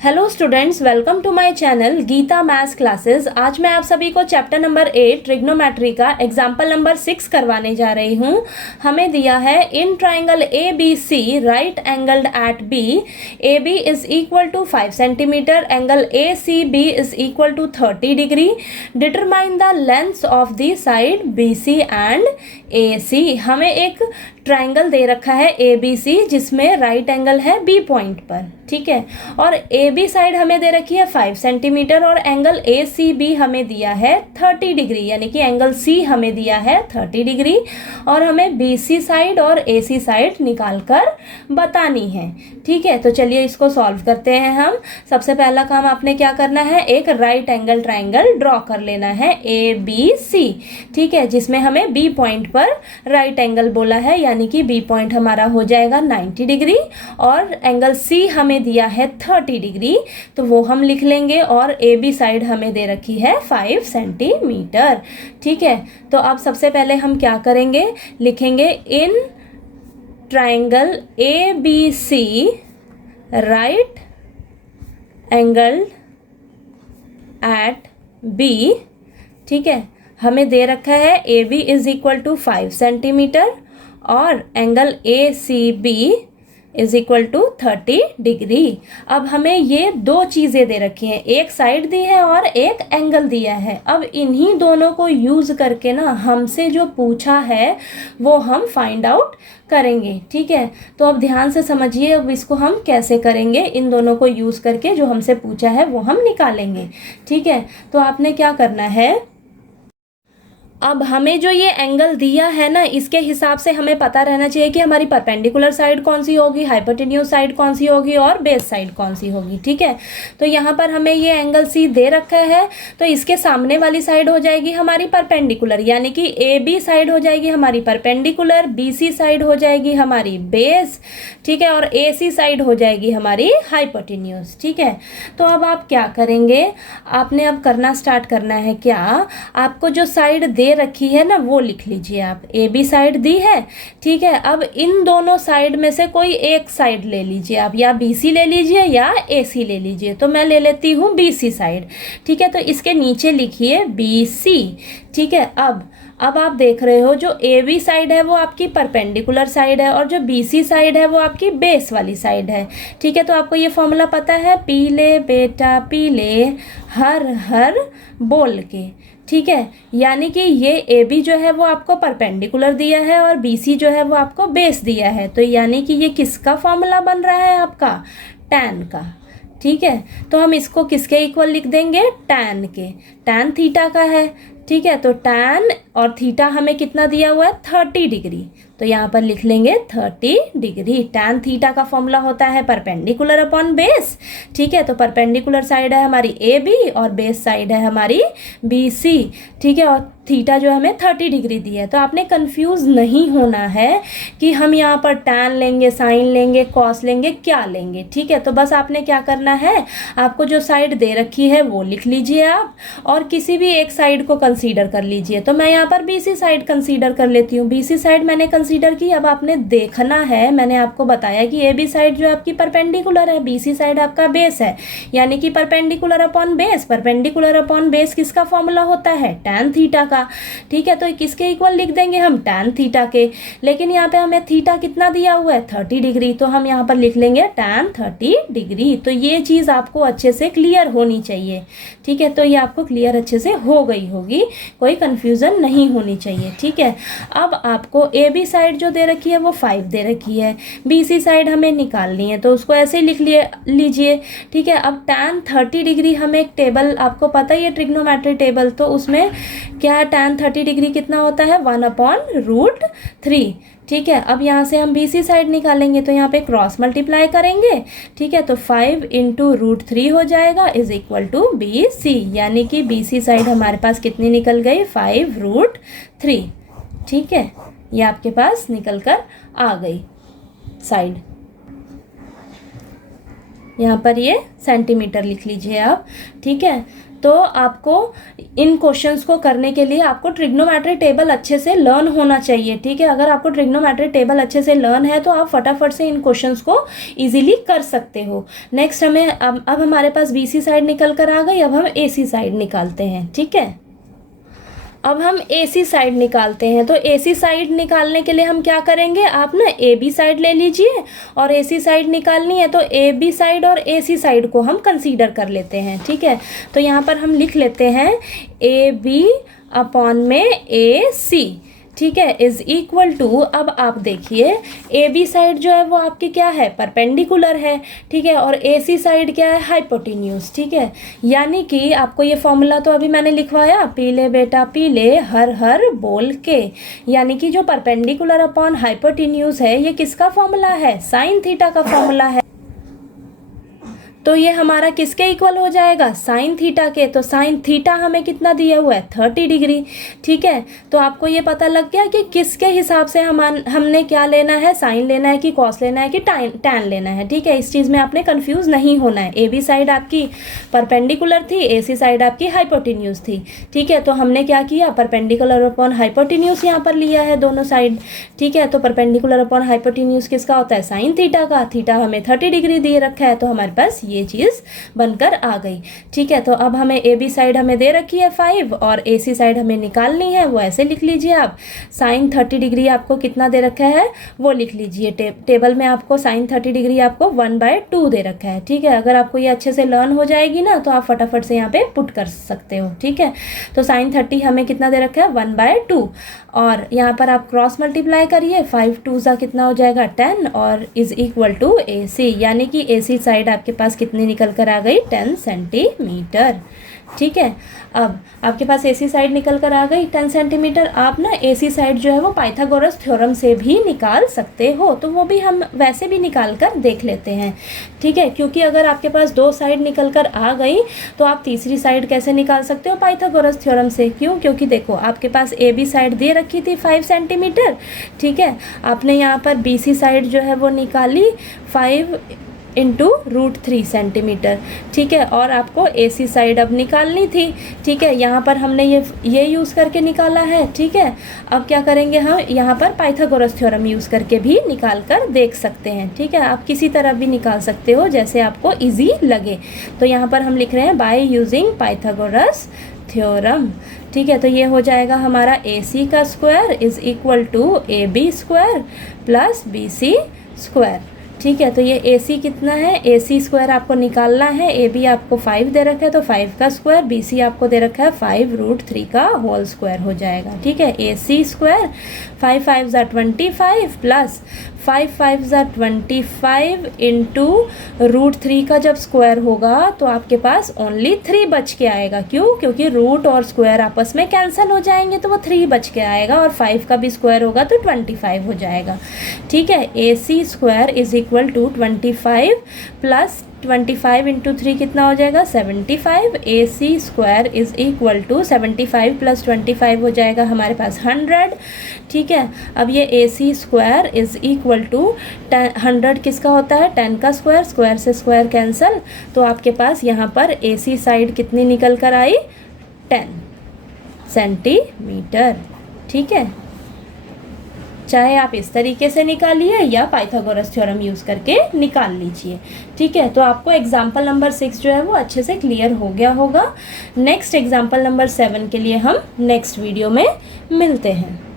Hello students, welcome to my channel Geeta maths classes. आज मैं आप सभी को चैप्टर नंबर 8 ट्रिग्नोमेट्री का एग्जाम्पल नंबर 6 करवाने जा रही हूँ। हमें दिया है in triangle A B C right angled at B, A B is equal to 5 centimetre, angle A C B is equal to 30 degree, determine the length of the side B C and A C. हमें एक triangle दे रखा है A B सी जिसमें right angle है B point पर, ठीक है, और ए बी साइड हमें दे रखी है 5 सेंटीमीटर और एंगल ए सी बी हमें दिया है 30 डिग्री, यानी कि एंगल सी हमें दिया है 30 डिग्री और हमें बी सी साइड और ए सी साइड निकाल कर बतानी है। ठीक है, तो चलिए इसको सॉल्व करते हैं हम। सबसे पहला काम आपने क्या करना है, एक राइट एंगल ट्राइंगल ड्रॉ कर लेना है ए बी सी, ठीक है, जिसमें हमें बी पॉइंट पर राइट एंगल बोला है, यानी कि बी पॉइंट हमारा हो जाएगा 90 डिग्री और एंगल सी हमें दिया है 30 डिग्री, तो वो हम लिख लेंगे और ए बी साइड हमें दे रखी है 5 सेंटीमीटर। ठीक है, तो अब सबसे पहले हम क्या करेंगे, लिखेंगे in triangle A B C right angle at B, ठीक है, हमें दे रखा है A B is equal to 5 centimetre और angle A C B is equal to 30 degree. अब हमें ये दो चीज़ें दे रखी हैं, एक साइड दी है और एक एंगल दिया है। अब इन्हीं दोनों को यूज़ करके ना हमसे जो पूछा है वो हम फाइंड आउट करेंगे। ठीक है, तो अब ध्यान से समझिए अब इसको हम कैसे करेंगे। इन दोनों को यूज़ करके जो हमसे पूछा है वो हम निकालेंगे। ठीक है, तो आपने क्या करना है, अब हमें जो ये एंगल दिया है ना, इसके हिसाब से हमें पता रहना चाहिए कि हमारी परपेंडिकुलर साइड कौन सी होगी, हाइपोटेन्यूज साइड कौन सी होगी और बेस साइड कौन सी होगी। ठीक है, तो यहाँ पर हमें ये एंगल सी दे रखा है, तो इसके सामने वाली साइड हो जाएगी हमारी परपेंडिकुलर, यानी कि ए बी साइड हो जाएगी हमारी परपेंडिकुलर, बी सी साइड हो जाएगी हमारी बेस, ठीक है, और ए सी साइड हो जाएगी हमारी हाइपोटेन्यूज। ठीक है, तो अब आप क्या करेंगे, आपने अब करना स्टार्ट करना है क्या, आपको जो साइड दे रखी है ना वो लिख लीजिए। आप ए बी साइड दी है, ठीक है, अब इन दोनों साइड में से कोई एक साइड ले लीजिए आप, या बी सी ले लीजिए या ए सी ले लीजिए। तो मैं ले लेती हूँ बी सी साइड, ठीक है, तो इसके नीचे लिखिए बी सी। ठीक है, अब आप देख रहे हो जो ए बी साइड है वो आपकी परपेंडिकुलर साइड है और जो बी सी साइड है वो आपकी बेस वाली साइड है। ठीक है, तो आपको ये फॉर्मूला पता है, पीले बेटा पीले हर हर बोल के। ठीक है, यानी कि ये ए बी जो है वो आपको परपेंडिकुलर दिया है और बी सी जो है वो आपको बेस दिया है, तो यानी कि ये किसका फॉर्मूला बन रहा है आपका, टैन का। ठीक है, तो हम इसको किसके इक्वल लिख देंगे, टैन के, टैन थीटा का है। ठीक है, तो टैन और थीटा हमें कितना दिया हुआ है, 30 डिग्री, तो यहाँ पर लिख लेंगे 30 डिग्री। टैन थीटा का फॉर्मूला होता है परपेंडिकुलर अपॉन बेस। ठीक है, तो परपेंडिकुलर साइड है हमारी ए बी और बेस साइड है हमारी बी सी। ठीक है, और थीटा जो हमें 30 डिग्री दी है, तो आपने कंफ्यूज नहीं होना है कि हम यहाँ पर टैन लेंगे, साइन लेंगे, कॉस लेंगे, क्या लेंगे। ठीक है, तो बस आपने क्या करना है, आपको जो साइड दे रखी है वो लिख लीजिए आप और किसी भी एक साइड को कंसीडर कर लीजिए। तो मैं यहाँ पर बी सी साइड कंसीडर कर लेती हूँ, बी सी साइड मैंने कंसीडर की। अब आपने देखना है, मैंने आपको बताया कि ए बी साइड जो आपकी परपेंडिकुलर है, बी सी साइड आपका बेस है, यानी कि perpendicular upon base. Perpendicular upon base किसका फॉर्मूला होता है, टैन थीटा का। ठीक है, तो किसके इक्वल लिख देंगे हम, टैन थीटा के, लेकिन यहाँ पे हमें थीटा कितना दिया हुआ है, 30 डिग्री, तो हम यहाँ पर लिख लेंगे टैन 30 डिग्री। तो ये चीज़ आपको अच्छे से क्लियर होनी चाहिए। ठीक है, तो ये आपको क्लियर अच्छे से हो गई होगी, कोई कंफ्यूजन नहीं होनी चाहिए। ठीक है, अब आपको ए बी साइड जो दे रखी है वो 5 दे रखी है, बी सी साइड हमें निकालनी है, तो उसको ऐसे ही लिख लीजिए। ठीक है, अब टैन 30 डिग्री हमें एक टेबल, आपको पता ही है ट्रिग्नोमेट्री टेबल, तो उसमें क्या है, टैन 30 डिग्री कितना होता है, 1/√3। ठीक है, अब यहाँ से हम बी सी साइड निकालेंगे, तो यहाँ पे क्रॉस मल्टीप्लाई करेंगे। ठीक है, तो 5 × √3 हो जाएगा is equal to B C, यानी कि बी सी साइड हमारे पास कितनी निकल गई, 5√3। ठीक है, ये आपके पास निकल कर आ गई साइड। यहाँ पर ये सेंटीमीटर लिख लीजिए आप, ठीक है। तो आपको इन क्वेश्चंस को करने के लिए आपको ट्रिग्नोमेट्री टेबल अच्छे से लर्न होना चाहिए, ठीक है। अगर आपको ट्रिग्नोमेट्री टेबल अच्छे से लर्न है तो आप फटाफट से इन क्वेश्चंस को इजीली कर सकते हो। नेक्स्ट हमें अब हमारे पास BC साइड निकल कर आ गई, अब हम AC साइड निकालते हैं, ठीक है। अब हम AC साइड निकालते हैं, तो AC साइड निकालने के लिए हम क्या करेंगे, आप ना AB साइड ले लीजिए और AC साइड निकालनी है तो AB साइड और AC साइड को हम कंसीडर कर लेते हैं, ठीक है। तो यहाँ पर हम लिख लेते हैं AB अपॉन में AC, ठीक है, इज इक्वल टू, अब आप देखिए AB साइड जो है वो आपकी क्या है, परपेंडिकुलर है, ठीक है, और AC साइड क्या है, हाइपोटेन्यूज, ठीक है। यानी कि आपको ये फॉर्मूला तो अभी मैंने लिखवाया, पीले बेटा पीले हर हर बोल के, यानी कि जो परपेंडिकुलर अपॉन हाइपोटेन्यूज है ये किसका फॉर्मूला है, साइन थीटा का फॉर्मूला है। तो ये हमारा किसके इक्वल हो जाएगा, साइन थीटा के। तो साइन थीटा हमें कितना दिया हुआ है, 30 डिग्री, ठीक है। तो आपको ये पता लग गया कि किसके हिसाब से हमने क्या लेना है, साइन लेना है कि कॉस लेना है कि टैन लेना है, ठीक है। इस चीज़ में आपने कंफ्यूज नहीं होना है। AB साइड आपकी परपेंडिकुलर थी, AC साइड आपकी हाइपोटेन्यूज थी, ठीक है। तो हमने क्या किया, परपेंडिकुलर अपॉन हाइपोटेन्यूज यहाँ पर लिया है दोनों साइड, ठीक है। तो परपेंडिकुलर अपॉन हाइपोटेन्यूज किसका होता है, साइन थीटा का। थीटा हमें 30 डिग्री दिए रखा है, तो हमारे पास ये चीज़ बनकर आ गई, ठीक है। तो अब हमें AB साइड हमें दे रखी है 5 और AC साइड हमें निकालनी है, वो ऐसे लिख लीजिए आप। साइन 30 डिग्री आपको कितना दे रखा है वो लिख लीजिए, टेबल में आपको साइन 30 डिग्री आपको 1/2 दे रखा है, ठीक है। अगर आपको ये अच्छे से लर्न हो जाएगी ना तो आप फटाफट से यहाँ पे पुट कर सकते हो, ठीक है। तो साइन 30 हमें कितना दे रखा है, 1/2, और यहाँ पर आप क्रॉस मल्टीप्लाई करिए, 5 2 कितना हो जाएगा 10, और इज इक्वल टू AC, यानी कि AC साइड आपके पास कितनी निकल कर आ गई, 10 सेंटीमीटर, ठीक है। अब आपके पास AC साइड निकल कर आ गई 10 सेंटीमीटर। आप ना AC साइड जो है वो पाइथागोरस थ्योरम से भी निकाल सकते हो, तो वो भी हम वैसे भी निकाल कर देख लेते हैं, ठीक है। क्योंकि अगर आपके पास 2 साइड निकल कर आ गई तो आप तीसरी साइड कैसे निकाल सकते हो, पाइथागोरस थ्योरम से। क्यों, क्योंकि देखो आपके पास AB साइड दे रखी थी 5 सेंटीमीटर, ठीक है। आपने यहाँ पर BC साइड जो है वो निकाली 5 × √3 सेंटीमीटर, ठीक है। और आपको AC साइड अब निकालनी थी, ठीक है। यहाँ पर हमने ये यूज़ करके निकाला है, ठीक है। अब क्या करेंगे, हम यहाँ पर पाइथागोरस थ्योरम यूज़ करके भी निकाल कर देख सकते हैं, ठीक है। आप किसी तरह भी निकाल सकते हो जैसे आपको इजी लगे। तो यहाँ पर हम लिख रहे हैं बाय यूजिंग पाइथागोरस थ्योरम, ठीक है। तो ये हो जाएगा हमारा AC का square is equal to AB square plus BC square, ठीक है। तो ये AC कितना है, AC स्क्वायर आपको निकालना है। AB आपको 5 दे रखा है तो 5 का स्क्वायर, BC आपको दे रखा है 5√3 का होल स्क्वायर हो जाएगा, ठीक है। AC स्क्वायर 5 5 25 प्लस 5 5 25 इंटू √3 का जब स्क्वायर होगा तो आपके पास ओनली 3 बच के आएगा। क्यों, क्योंकि रूट और स्क्वायर आपस में कैंसिल हो जाएंगे तो वो 3 बच के आएगा, और 5 का भी स्क्वायर होगा तो 25 हो जाएगा, ठीक है। AC square is equal to 25 plus 25 into 3 कितना हो जाएगा, 75। AC square is equal to 75 plus 25 हो जाएगा हमारे पास 100, ठीक है। अब ये AC square is equal to 100 किसका होता है, 10 का स्क्वायर, स्क्वायर से स्क्वायर कैंसल, तो आपके पास यहाँ पर AC साइड कितनी निकल कर आई, 10 सेंटीमीटर, ठीक है। चाहे आप इस तरीके से निकालिए या पाइथागोरस थ्योरम यूज़ करके निकाल लीजिए, ठीक है। तो आपको एग्जाम्पल नंबर 6 जो है वो अच्छे से क्लियर हो गया होगा। नेक्स्ट एग्जाम्पल नंबर 7 के लिए हम नेक्स्ट वीडियो में मिलते हैं।